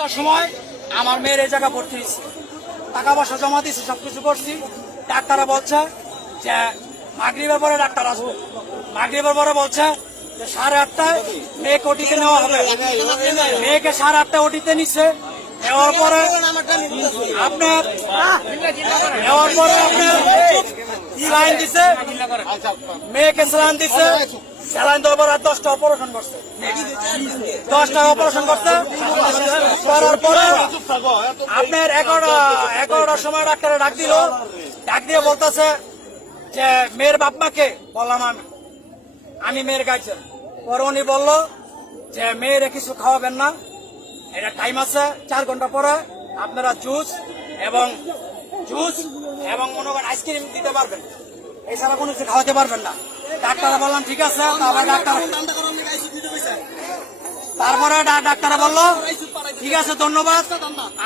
3টার সময় আমার মেয়ের এই জায়গা ভর্তি হয়েছে, টাকা পয়সা জমা দিয়েছি, সবকিছু করছি। ডাক্তাররা বলছে যে মাগরিবের পরে ডাক্তার আসবে। মাগরিবের পরে বলছে যে 8:30টায় মেয়েকে ওটিতে নেওয়া হবে। মেয়েকে 8:30টায় ওটিতে নিচ্ছে। নেওয়ার পরে আপনার স্যালাইন দিছে, মেয়েকে স্যালাইন দিছে। স্যালাইন দেওয়ার পর 10টা অপারেশন করছে, 10টা অপারেশন করছে। করার পরে আপনার 11টার সময় ডাক্তারে ডাক দিল। ডাক দিয়ে বলতেছে যে মেয়ের বাপ মাকে বললাম আমি মেয়ের গাইছেন। পরে উনি বললো যে মেয়ের কিছু খাওয়াবেন না, এটা টাইম আছে 4 ঘন্টা পরে আপনারা জুস এবং মনে করেন আইসক্রিম দিতে পারবেন, এছাড়া কোনো কিছু খাওয়াতে পারবেন না। ডাক্তার বললাম ঠিক আছে। তারপরে ডাক্তার বললো ঠিক আছে ধন্যবাদ।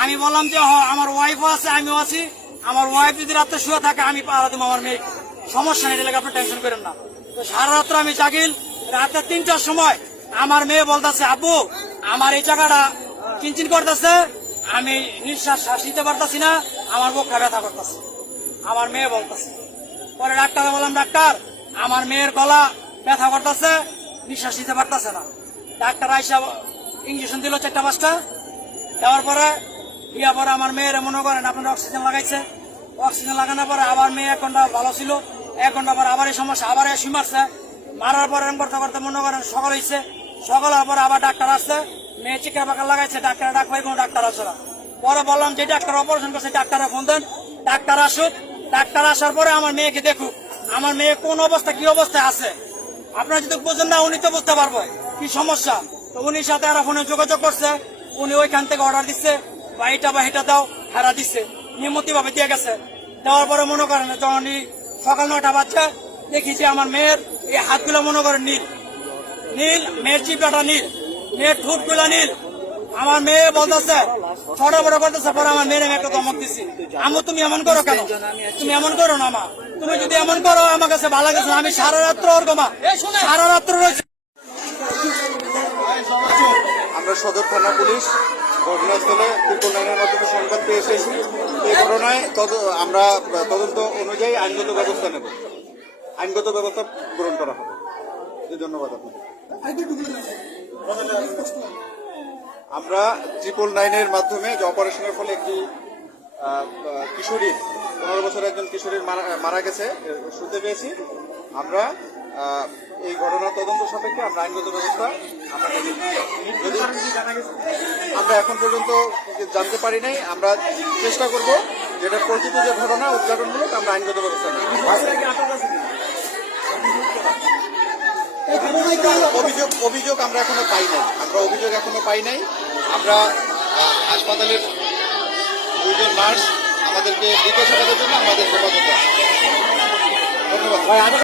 আমি বললাম যে আমার ওয়াইফও আছে, আমিও আছি। আমার ওয়াইফ যদি রাত্রে শুয়ে থাকে আমি পাহারা দিব আমার মেয়েকে, সমস্যা নেই, আপনি টেনশন করেন না। তো সারা রাত্র আমি জাগিল। রাতে 3টার সময় আমার মেয়ে বলতেছে আব্বু আমার এই জায়গাটা চিনচিন করতেছে, আমি শ্বাস নিতে পারতেছি না, আমার বুকটা ব্যথা করতেছে। আমার মেয়ে বলতেছে। পরে ডাক্তার বললাম ডাক্তার আমার মেয়ের গলা ব্যথা করতেছে, নিঃশ্বাস নিতে পারতেছে না। ডাক্তার আইসা ইঞ্জেকশন দিল 4-5টা। দেওয়ার পরে আমার মেয়ের মনে করেন আপনার অক্সিজেন লাগাইছে। অক্সিজেন লাগানোর পরে আবার মেয়ে 1 ঘন্টা ভালো ছিল। 1 ঘন্টা পরে আবার এই সমস্যা, আবার এসে মারছে। মারার পরে করতে করতে মনে করেন সকাল হয়েছে। সকাল হওয়ার পরে আবার ডাক্তার আসছে, মেয়ে চিকা পাকা লাগাইছে। ডাক্তার ডাক ভাই কোনো ডাক্তার আসে না। পরে বললাম যে ডাক্তার অপারেশন করছে ডাক্তারে ফোন দেন, ডাক্তার আসুক। ডাক্তার আসার পরে আমার মেয়েকে দেখুক, আমার মেয়ে কোন অবস্থা কি অবস্থায় আছে। আপনারা যদি বোঝেন না উনি তো বুঝতে পারবো কি সমস্যা। তো উনির সাথে আর ফোনে যোগাযোগ করছে। উনি ওইখান থেকে অর্ডার দিচ্ছে বা এটা দাও, হারা দিচ্ছে, নিয়মিত ভাবে দিয়ে গেছে। দেওয়ার পরে মনে করেন যখন সকাল 9টা বাজছে দেখি যে আমার মেয়ের এই হাতগুলো মনে করেন নীল, মেয়ের চিপটা নীল, মেয়ের ঠোঁটগুলো নীল। আমার মেয়ে বলতেছে ছোট বড় করতেছে। পরে আমার মেয়ের আমি একটা ধমক দিচ্ছি, আমু তুমি এমন করো কেন, তুমি এমন করো না মা, তুমি যদি এমন করো আমার কাছে ভালো লাগছে না। আমি সারা রাত্র সারা রাত্র রয়েছে। আমরা সদর থানা পুলিশ ঘটনাস্থলে 999-এর মাধ্যমে সংবাদ পেয়ে এসেছি। এই ঘটনায় আমরা তদন্ত অনুযায়ী আইনগত ব্যবস্থা নেব, আইনগত ব্যবস্থা গ্রহণ করা হবে। ধন্যবাদ আপনাকে। আমরা 999-এর মাধ্যমে যে অপারেশনের ফলে একটি কিশোরী 15 বছরের একজন কিশোরীর মারা গেছে শুনতে পেয়েছি। আমরা এই ঘটনার তদন্ত সাপেক্ষে আমরা আইনগত ব্যবস্থা আমরা এখন পর্যন্ত জানতে পারি নাই। আমরা চেষ্টা করব যেটা প্রকৃত যে ঘটনা উদ্ঘাটনমূলক আমরা আইনগত ব্যবস্থা নেব। অভিযোগ আমরা এখনো পাই নাই। আমরা হাসপাতালের 2জন নার্স আমাদেরকে জিজ্ঞাসাবাদের জন্য আমাদের যোগাযোগ। ধন্যবাদ।